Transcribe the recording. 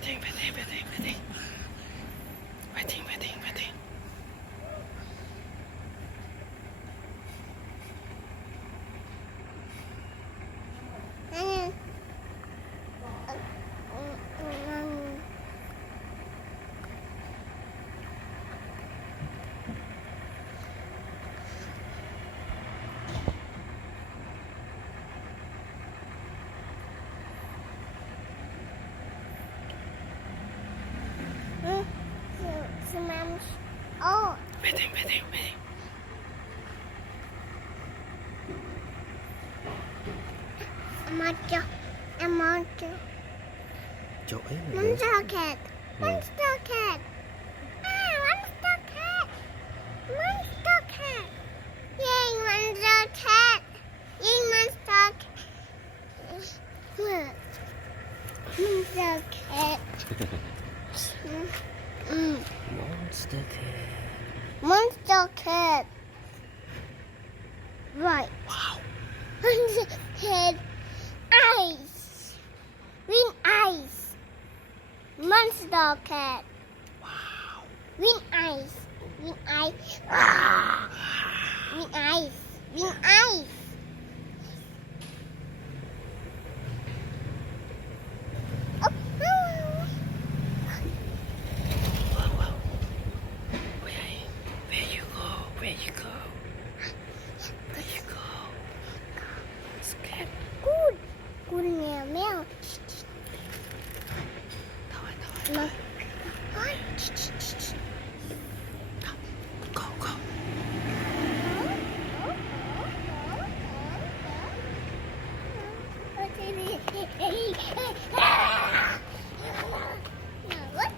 waiting, waiting, waiting, waiting. Waiting, waiting, waiting. Smash. Oh, Waiting, waiting, waiting. a monster. Chỗ ấy mà. Monster cat. Monster cat. Ah, monster cat. Monster cat. Yay, monster cat. Yay, monster cat. Look. Monster cat. Monster cat. Monster cat. Right. Wow. Monster cat. Eyes. Green eyes. Monster cat. Wow. Green eyes. Green eyes. Green eyes. Green eyes. Oh, no. Wow, wow. Where you go? Where you go? Where you go? Scared. Good. Good meow meow. Thôi, thôi. No. Go, go. What?